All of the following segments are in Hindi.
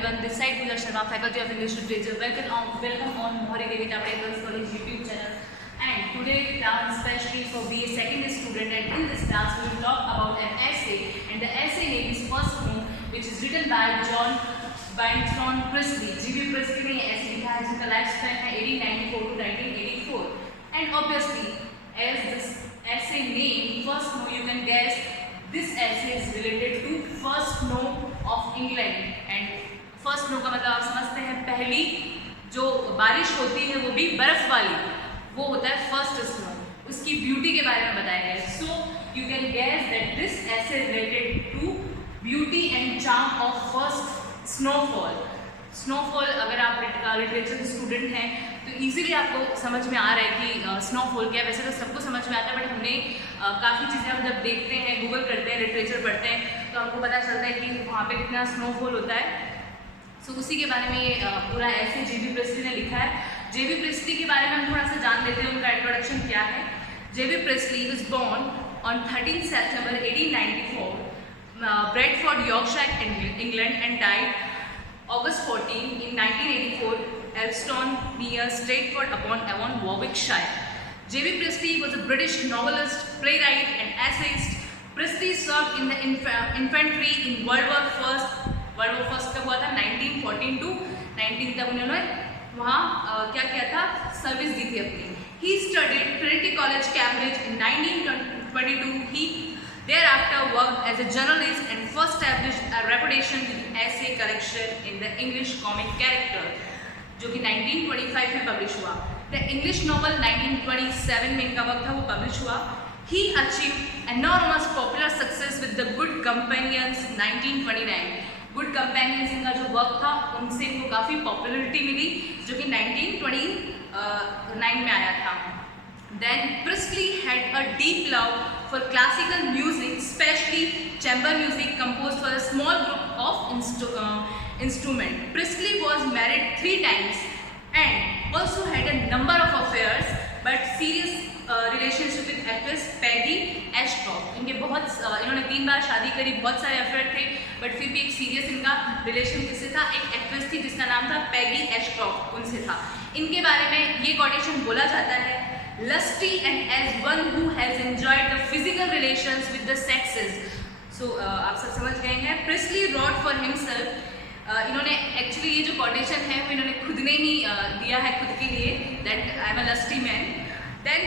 everyone. This side Pooja Sharma, Faculty of English Literature. Welcome on Mohari Devi Tapade Girls College YouTube channel. And today class especially for BA second year student. And in this class we will talk about an essay. And the essay name is First Home, which is written by John Bynton Priestley. G.B. Priestley ने essay लिखा है जिसका lifespan है 1894 to 1984. And obviously, as this essay name First Home, you can guess this essay is related to First Snow of England. And First Snow का मतलब आप समझते हैं पहली जो बारिश होती है वो भी बर्फ वाली, वो होता है फर्स्ट स्नो. उसकी ब्यूटी के बारे में बताया गया है. So you can guess that this essay related to beauty and charm of first snowfall. Snowfall अगर आप लिटरेचर स्टूडेंट हैं तो इजीली आपको समझ में आ रहा है कि स्नोफॉल क्या है. वैसे तो सबको समझ में आता है, बट हमने काफ़ी चीज़ें हम जब देखते हैं, गूगल करते हैं, लिटरेचर पढ़ते हैं, तो हमको पता चलता है कि वहाँ पे कितना स्नोफॉल होता है. सो उसी के बारे में ये पूरा ऐसे G.B. प्रिस्टली ने लिखा है. G.B. प्रिस्टली के बारे में हम थोड़ा सा जान लेते हैं, उनका इंट्रोडक्शन क्या है. G.B. Priestly was born on 13 September 1894, Bradford, Yorkshire, England, and died August 14 in 1984, Elstone near Stratford upon Avon, Warwickshire. J.B. Priestley was a British novelist, playwright, and essayist. Priestley served in the infantry in World War First कब हुआ था? 1914 to 19 तक उन्होंने वहाँ क्या किया था? सर्विस दी थी अपनी. He studied Trinity College, Cambridge in 1922. He thereafter worked as a journalist and first established a reputation with essay collection in the English comic character, जो कि 1925 में पब्लिश हुआ. The English novel 1927 में इनका वर्क था, वो पब्लिश हुआ. He achieved enormous popular success with The Good Companions 1929. Good Companions इनका जो वर्क था उनसे इनको काफ़ी पॉपुलरिटी मिली, जो कि 1929 में आया था. Then Priestley had a deep love for classical music, especially chamber music composed for a small group of instrument. Priestley was married 3 times and also had a number of affairs, but serious relationship with actress Peggy Ashcroft. इन्होंने 3 बार शादी करी, बहुत सारे अफेयर थे, बट फिर भी एक सीरियस इनका रिलेशन किससे था? एक एक्ट्रेस थी जिसका नाम था पैगी एशक्रॉफ्ट, उनसे था. इनके बारे में ये कोटेशन बोला जाता है, lusty and as one who has enjoyed the physical relations with the sexes. So आप सब समझ गए हैं. Priestley wrote for himself. इन्होंने एक्चुअली ये जो कोटेशन है वो इन्होंने खुद ने ही दिया है खुद के लिए, that I am a lusty man. Then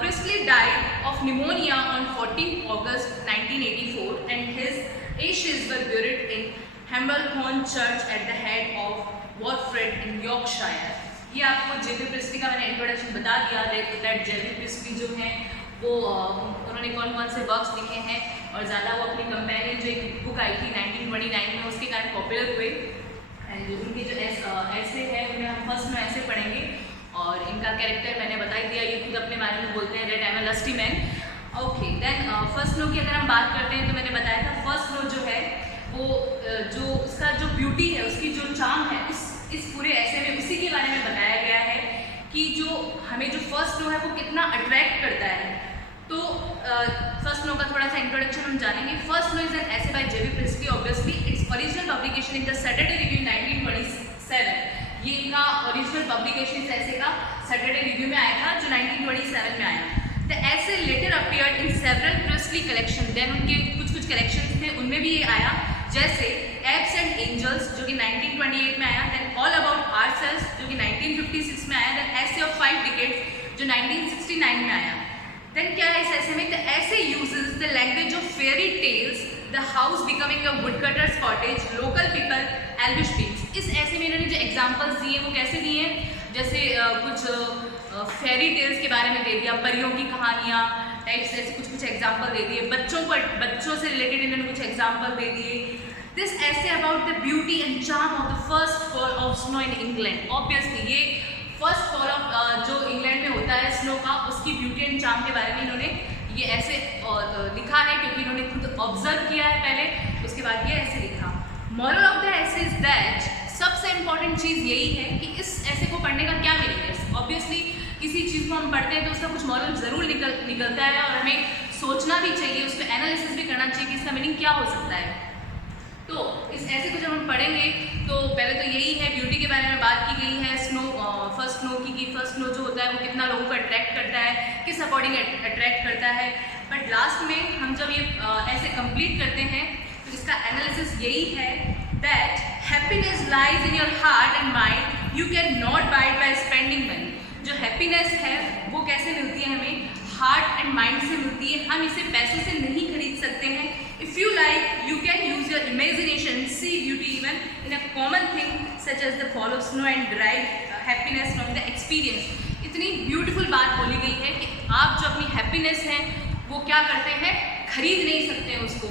Priestley died of pneumonia on 14 August 1984 and his ashes were buried in Hambledon Church at the head of Warford in Yorkshire. ये आपको J.B. प्रिस्टली का मैंने इंट्रोडक्शन बता दिया. That J.B. प्रिस्टली जो हैं वो उन्होंने कौन कौन से वर्क्स लिखे हैं, और ज़्यादा वो अपनी कंपेनियन जो एक बुक आई थी 1929 में उसके कारण पॉपुलर हुए. एंड उनके जो ऐसे है उन्हें हम फर्स्ट में ऐसे पढ़ेंगे, और इनका कैरेक्टर मैंने बता ही दिया, ये खुद अपने बारे में बोलते हैं, that I am a lusty man. Okay, then first know की अगर हम बात करते हैं तो मैंने बताया था फर्स्ट नो जो है वो जो उसका जो ब्यूटी है, उसकी जो चार्म है, इस पूरे ऐसे में उसी के बारे में बताया गया है कि जो हमें जो फर्स्ट नो है वो कितना अट्रैक्ट करता है. तो फर्स्ट नो का थोड़ा सा इंट्रोडक्शन हम जानेंगे. First know is an essay by J.B. Priestley. Obviously its original publication in the Saturday review 1927. ये इनका ओरिजिनल पब्लिकेशन इस ऐसे का सैटरडे रिव्यू में आया था जो 1927 में आया. The essay later appeared in several Priestley collection. Then उनके कुछ कलेक्शंस थे, उनमें भी ये आया, जैसे एब्स एंड एंजल्स जो कि 1928 में आया. देन ऑल अबाउट आरसेल्स जो कि 1956 में आया. देन ऐसे ऑफ 5 डिकेड्स जो 1969 में आया. देन क्या है इस ऐसे में? The essay uses the language of fairy tales, the house becoming a woodcutter's cottage, local people, elvish beats. इस ऐसे में इन्होंने जो एग्जाम्पल्स दिए वो कैसे दिए हैं? जैसे कुछ फेरी टेल्स के बारे में दे दिया, परियों की कहानियाँ टाइप्स, ऐसे कुछ एग्जाम्पल दे दिए. बच्चों से रिलेटेड इन्होंने कुछ एग्जाम्पल दे दिए. दिस ऐसे about the beauty and charm of the first fall of snow in England. Obviously ये फर्स्ट फॉल ऑफ जो इंग्लैंड में होता है स्नो का, उसकी ब्यूटी एंड चार्म के बारे में इन्होंने ये ऐसे लिखा है, क्योंकि इन्होंने खुद ऑब्जर्व किया है पहले, उसके बाद ये ऐसे लिखा. मॉरल ऑफ द ऐसे इज दैट, सबसे इंपॉर्टेंट चीज़ यही है कि इस ऐसे को पढ़ने का क्या मीनिंग है. ऑब्वियसली किसी चीज़ को हम पढ़ते हैं तो उसका कुछ मॉरल ज़रूर निकलता है, और हमें सोचना भी चाहिए, उस पर एनालिसिस भी करना चाहिए कि इसका मीनिंग क्या हो सकता है. तो इस ऐसे को जब हम पढ़ेंगे तो पहले तो यही है, ब्यूटी के बारे में बात की गई है, स्नो फर्स्ट स्नो की फर्स्ट स्नो जो होता है वो कितना लोगों को अट्रैक्ट करता है, किस अकॉर्डिंग अट्रैक्ट करता है। बट लास्ट में हम जब ये ऐसे कंप्लीट करते हैं तो इसका एनालिसिस यही है that happiness lies in your heart and mind, you can not buy it by spending money. जो हैप्पीनेस है वो कैसे मिलती है हमें, हार्ट एंड माइंड से मिलती है, हम इसे पैसे से नहीं खरीद सकते हैं। If you like you can use your imagination, see beauty even in a common thing such as the fall of snow and drive happiness from the experience. इतनी ब्यूटीफुल बात बोली गई है कि आप जो अपनी हैप्पीनेस है वो क्या करते हैं, खरीद नहीं सकते हैं उसको।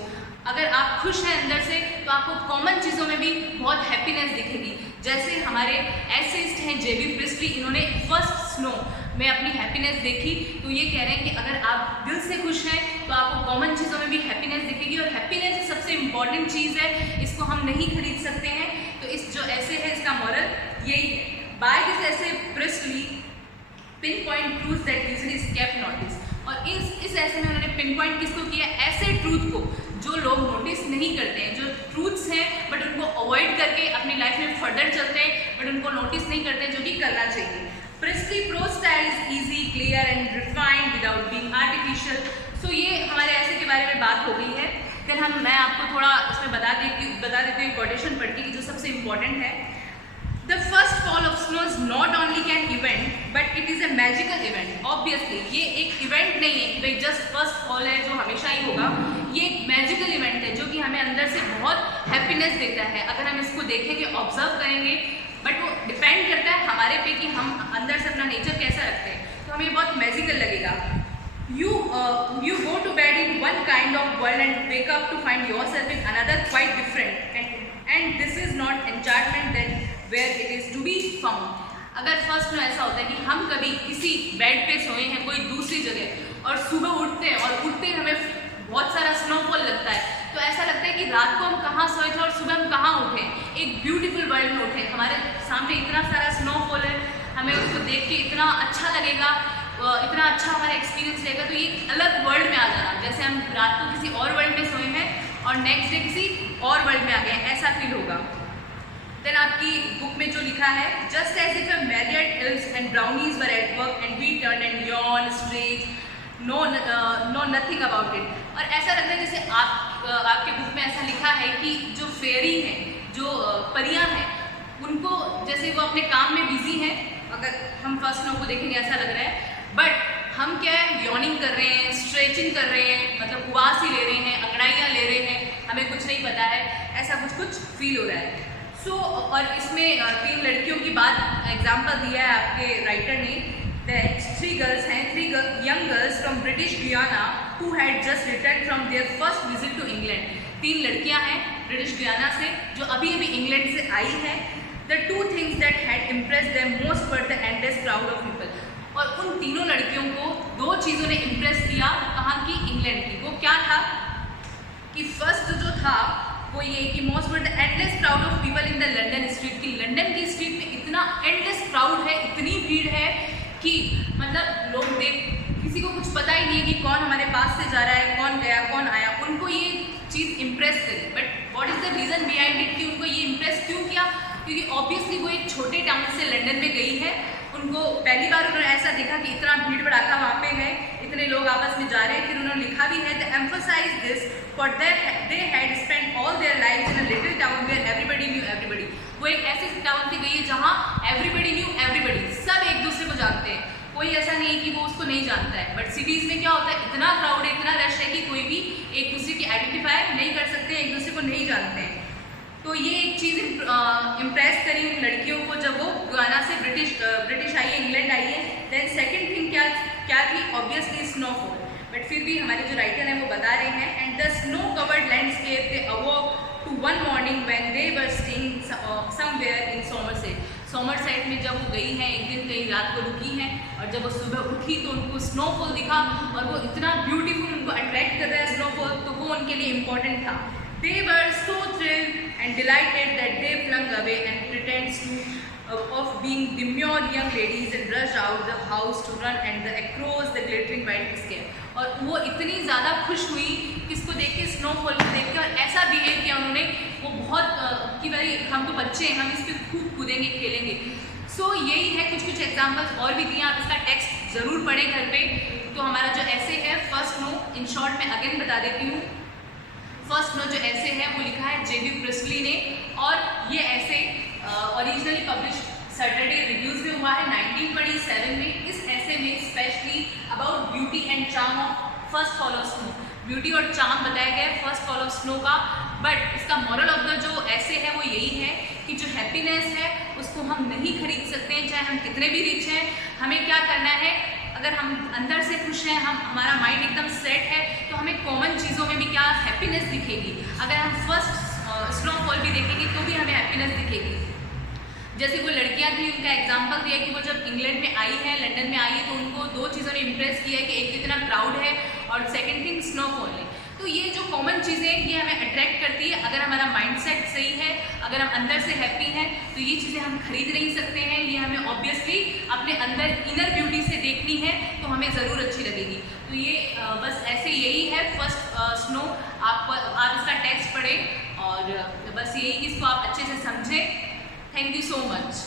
अगर आप खुश हैं अंदर से तो आपको कॉमन चीज़ों में भी बहुत हैप्पीनेस दिखेगी। जैसे हमारे एसेइस्ट हैं जेबी प्रिस्टली, इन्होंने फर्स्ट स्नो में अपनी हैप्पीनेस देखी, तो ये कह रहे हैं कि अगर आप दिल से खुश हैं तो आपको कॉमन चीज़ों में भी हैप्पीनेस दिखेगी, और हैप्पीनेस ही सबसे इम्पॉर्टेंट चीज़ है, इसको हम नहीं खरीद सकते हैं। तो इस जो ऐसे है इसका मॉरल यही है, by this essay Priestley pin point truth that usually escape notice. और इस ऐसे में उन्होंने पिन पॉइंट किसको किया, ऐसे ट्रूथ को जो लोग नोटिस नहीं करते हैं, जो ट्रूथ्स हैं बट उनको अवॉइड करके अपनी लाइफ में फर्दर चलते हैं बट उनको नोटिस नहीं करते, जो कि करना चाहिए। Priestley prose style is easy, clear and refined without being artificial. So ये हमारे ऐसे के बारे में बात हो गई है। फिर मैं आपको थोड़ा इसमें बता देती हूँ कोटेशन पढ़ के, जो सबसे इम्पॉर्टेंट है। The first fall of snow is not only an event, but it is a magical event. Obviously, ये एक इवेंट नहीं है कि भाई जस्ट फर्स्ट फॉल है जो हमेशा ही होगा। ये एक मैजिकल इवेंट है जो कि हमें अंदर से बहुत हैप्पीनेस देता है अगर हम इसको देखेंगे, ऑब्जर्व करेंगे। बट वो डिपेंड करता है हमारे पे कि हम अंदर से अपना नेचर कैसा रखते हैं, तो हमें बहुत मैजिकल लगेगा। You go to bed in one kind of world and wake up to find yourself in another quite different. And this is not enchantment that where it is to be found. अगर फर्स्ट में ऐसा होता है कि हम कभी किसी बेड पे सोए हैं कोई दूसरी जगह और सुबह उठते हैं और उठते ही हमें बहुत सारा स्नोफॉल लगता है, तो ऐसा लगता है कि रात को हम कहाँ सोए थे और सुबह हम कहाँ उठे, एक ब्यूटीफुल वर्ल्ड में उठे। हमारे सामने इतना सारा स्नोफॉल है, हमें उसको देख के इतना अच्छा लगेगा, इतना अच्छा हमारा एक्सपीरियंस रहेगा। तो ये अलग वर्ल्ड में आ जाना, जैसे हम रात को किसी और वर्ल्ड में सोए हैं और नेक्स्ट डे किसी और वर्ल्ड में आ गए, ऐसा फील होगा। देन आपकी बुक में जो लिखा है, just as if a myriad elves and brownies were at work and we turn and yawn strange know nothing about it. और ऐसा लगता है जैसे आपके बुक में ऐसा लिखा है कि जो फेरी हैं, जो परियां हैं, उनको जैसे वो अपने काम में बिजी हैं। अगर हम फर्स्ट स्नो को देखेंगे ऐसा लग रहा है, बट हम क्या है, यॉर्निंग कर रहे हैं, स्ट्रेचिंग कर रहे हैं, मतलब उबास ही ले रहे हैं, अंगड़ाइयाँ ले रहे हैं, हमें कुछ नहीं पता है, ऐसा कुछ फील हो रहा है। सो और इसमें 3 लड़कियों की बात एग्जाम्पल दिया है आपके राइटर ने, दैट 3 गर्ल्स हैं, 3 young girls from British Guiana who had just return from their first visit to England. 3 लड़कियां हैं ब्रिटिश गुयाना से जो अभी इंग्लैंड से आई हैं। The 2 things that had impressed them most were the endless crowd of people. और उन तीनों लड़कियों को 2 चीज़ों ने इम्प्रेस किया, कहाँ की, इंग्लैंड की। वो क्या था कि फर्स्ट जो था वो ये कि most were the endless crowd of people in the London street, की लंदन की स्ट्रीट में इतना एंडलेस क्राउड है, इतनी भीड़ है कि मतलब लोग किसी को कुछ पता ही नहीं है कि कौन हमारे पास से जा रहा है, कौन गया, कौन आया। उनको ये चीज़ इम्प्रेस करी। But what is the reason behind it कि उनको ये इम्प्रेस क्यों किया, क्योंकि ऑब्वियसली वो एक छोटे टाउन से लंदन में गई है। उनको पहली बार उन्होंने ऐसा देखा कि इतना भीड़ भड़ाका वहाँ पे है, इतने लोग आपस में जा रहे हैं। फिर उन्होंने लिखा भी है, the emphasise this for they had spent all their life in a little town where everybody knew everybody. वो एक ऐसे टाउन से गई है जहाँ एवरीबडी न्यू एवरीबडी, सब एक दूसरे को जानते हैं, कोई ऐसा नहीं है कि वो उसको नहीं जानता है। बट सिटीज़ में क्या होता है, इतना क्राउड है, इतना रश है कि कोई भी एक दूसरे की आइडेंटिफाई नहीं कर सकते, एक दूसरे को नहीं जानते हैं। तो ये एक चीज़ इम्प्रेस करी उन लड़कियों को जब वो गुयाना से ब्रिटिश आई है, इंग्लैंड आई है। देन सेकंड थिंग क्या थी, ऑब्वियसली स्नोफॉल। बट फिर भी हमारे जो राइटर हैं वो बता रहे हैं, and the snow covered landscape they awoke to one morning when they were staying somewhere in Somerset में जब वो गई हैं, एक दिन कहीं रात को रुकी हैं, और जब वो सुबह उठी तो उनको स्नोफॉल दिखा और वो इतना ब्यूटीफुल उनको अट्रैक्ट कर रहा है स्नोफॉल, तो वो उनके लिए इम्पॉर्टेंट था। They were so thrilled and delighted that they flung away and pretense of being demure young ladies and rushed out the house to run and across the glittering white square। और वो इतनी ज़्यादा खुश हुई कि इसको देख के, स्नोफॉल को देख के, और ऐसा बिहेव किया उन्होंने, वो बहुत कि भाई हम तो बच्चे हैं, हम इस पर खूब कूदेंगे, खेलेंगे। सो यही है, कुछ कुछ एग्जाम्पल्स और भी दिए, आप इसका टेक्स्ट ज़रूर पढ़ें घर पे। तो हमारा जो ऐसे है फर्स्ट नो, इन शॉर्ट मैं अगेन बता देती हूँ। फर्स्ट नो जो ऐसे है वो लिखा है जेबी प्रिस्टली ने, और ये ऐसे ओरिजिनली पब्लिश सैटरडे रिव्यूज़ में हुआ है 1927 में। इस ऐसे में specially about beauty and charm of first fall of snow, beauty और चार्म बताया गया है फर्स्ट फॉल ऑफ स्नो का। बट इसका मॉरल ऑफ द जो ऐसे है वो यही है कि जो हैप्पीनेस है उसको हम नहीं खरीद सकते हैं, चाहे हम कितने भी रिच हैं। हमें क्या करना है, अगर हम अंदर से खुश हैं, हमारा माइंड एकदम सेट है, तो हमें कॉमन चीज़ों में भी क्या हैप्पीनेस दिखेगी। अगर हम फर्स्ट स्नोफॉल भी देखेंगे तो भी हमें हैप्पीनेस दिखेगी। जैसे वो लड़कियां थी, उनका एग्जांपल दिया कि वो जब इंग्लैंड में आई है, लंदन में आई है, तो उनको दो चीज़ों ने इम्प्रेस किया है कि एक तो इतना क्राउड है और सेकंड थिंग स्नोफॉल है। तो ये जो कॉमन चीज़ें हैं ये हमें अट्रैक्ट करती है। अगर हमारा माइंडसेट सही है, अगर हम अंदर से हैप्पी हैं, तो ये चीज़ें हम खरीद नहीं सकते हैं। ये हमें ऑब्वियसली अपने अंदर इनर ब्यूटी से देखनी है, तो हमें ज़रूर अच्छी लगेगी। तो ये बस ऐसे यही है फर्स्ट स्नो। आप इसका टेक्स्ट पढ़ें और बस यही, इसको आप अच्छे से समझें। Thank you so much.